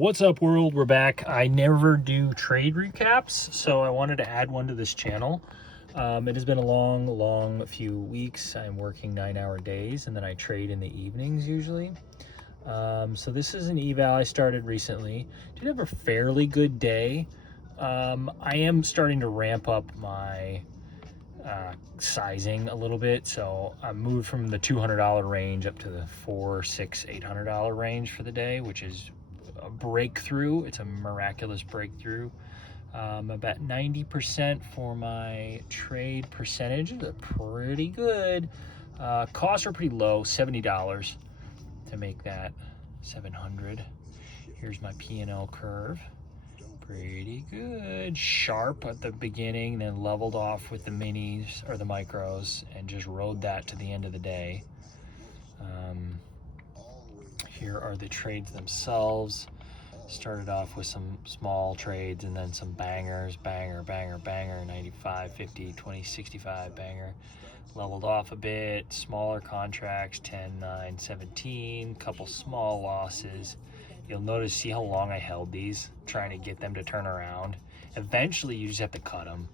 What's up, world? We're back. I never do trade recaps, so I wanted to add one to this channel. It has been a long few weeks. I'm working 9-hour days, and then I trade in the evenings usually. So this is an eval I started recently. Did have a fairly good day. I am starting to ramp up my sizing a little bit, so I moved from the $200 range up to the $400, $600, $800 range for the day, which is a breakthrough. It's a miraculous breakthrough. About 90% for my trade percentage. Is pretty good. Costs are pretty low, $70 to make that 700. Here's my P&L curve. Pretty good. Sharp at the beginning, then leveled off with the minis or the micros and just rode that to the end of the day. Here are the trades themselves. Started off with some small trades and then some bangers. Banger, 95, 50, 20, 65, banger. Leveled off a bit. Smaller contracts, 10, 9, 17. Couple small losses. You'll notice, see how long I held these, trying to get them to turn around. Eventually, you just have to cut them.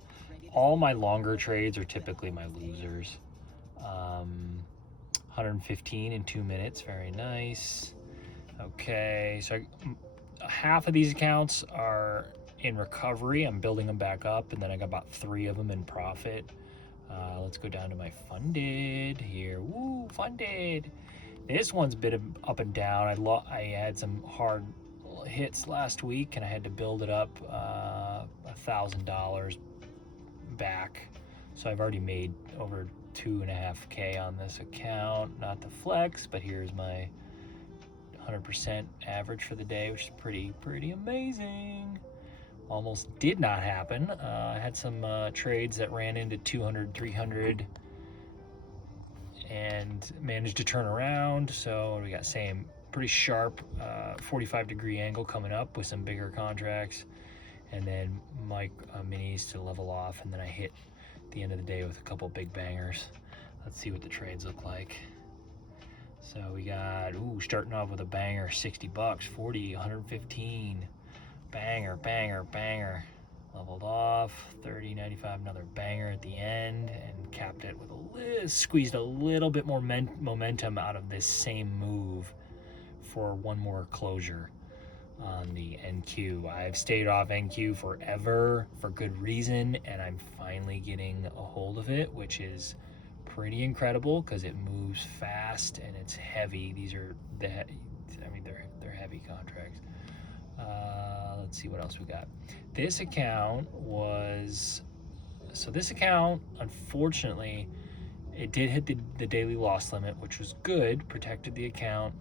All my longer trades are typically my losers. 115 in 2 minutes, very nice. Okay, so half of these accounts are in recovery. I'm building them back up, and then I got about 3 of them in profit. Let's go down to my funded here. Woo, funded. This one's a bit up and down. I had some hard hits last week, and I had to build it up $1,000 back. So I've already made over 2.5K on this account. Not the flex, but here's my 100% average for the day, which is pretty amazing. Almost did not happen. I had some trades that ran into 200, 300 and managed to turn around. So we got same pretty sharp 45-degree angle coming up with some bigger contracts, and then minis to level off, and then I hit the end of the day with a couple big bangers. Let's see what the trades look like. So we got, starting off with a banger, $60, 40, 115, banger, leveled off, 30, 95, another banger at the end, and capped it with squeezed a little bit more momentum out of this same move for one more closure on the NQ. I've stayed off NQ forever for good reason, and I'm finally getting a hold of it, which is pretty incredible because it moves fast and it's heavy. These are they're heavy contracts. Let's see what else we got. This account, unfortunately, it did hit the daily loss limit, which was good, protected the account.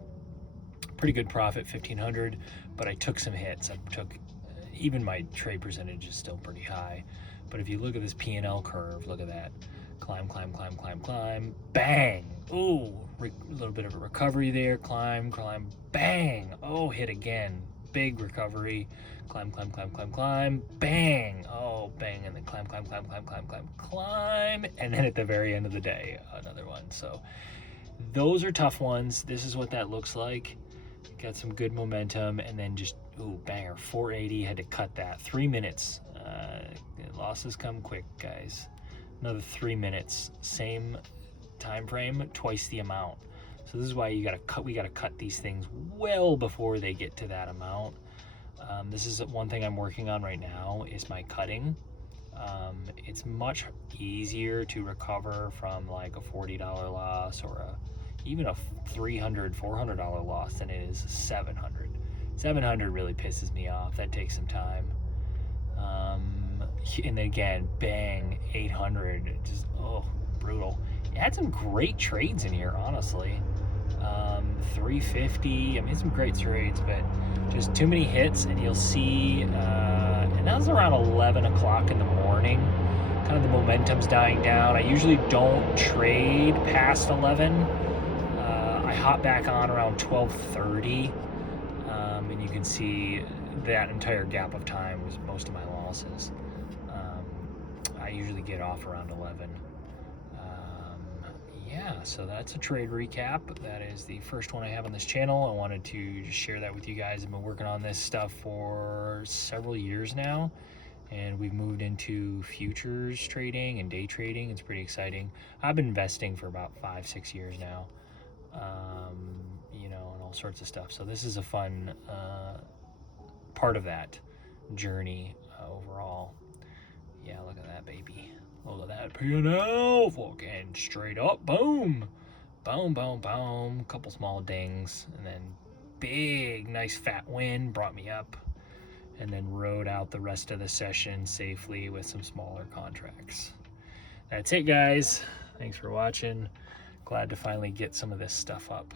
Pretty good profit, 1,500, but I took some hits. Even my trade percentage is still pretty high. But if you look at this P&L curve, look at that. Climb, bang. Ooh, a little bit of a recovery there. Climb, bang. Oh, hit again. Big recovery. Climb, bang. Oh, bang, and then climb. And then at the very end of the day, another one. So those are tough ones. This is what that looks like. Got some good momentum, and then just, banger, 480. Had to cut that. 3 minutes. Losses come quick, guys. Another 3 minutes, same time frame, twice the amount. So this is why we gotta cut these things well before they get to that amount. This is one thing I'm working on right now, is my cutting. It's much easier to recover from like a $40 loss or even a $300, $400 loss than it is $700. $700 really pisses me off. That takes some time. And then again, bang, 800, just, brutal. You had some great trades in here, honestly. 350, some great trades, but just too many hits, and you'll see, and that was around 11 o'clock in the morning. Kind of the momentum's dying down. I usually don't trade past 11. I hop back on around 12:30, and you can see that entire gap of time was most of my losses. I usually get off around 11. yeah, so that's a trade recap. That is the first one I have on this channel. I wanted to just share that with you guys. I've been working on this stuff for several years now, and we've moved into futures trading and day trading. It's pretty exciting. I've been investing for about 5-6 years now, you know, and all sorts of stuff. So this is a fun part of that journey overall. Yeah, look at that, baby. Look at that P&L, fucking straight up, boom. Boom, boom, boom. Couple small dings, and then big, nice fat win brought me up, and then rode out the rest of the session safely with some smaller contracts. That's it, guys. Thanks for watching. Glad to finally get some of this stuff up.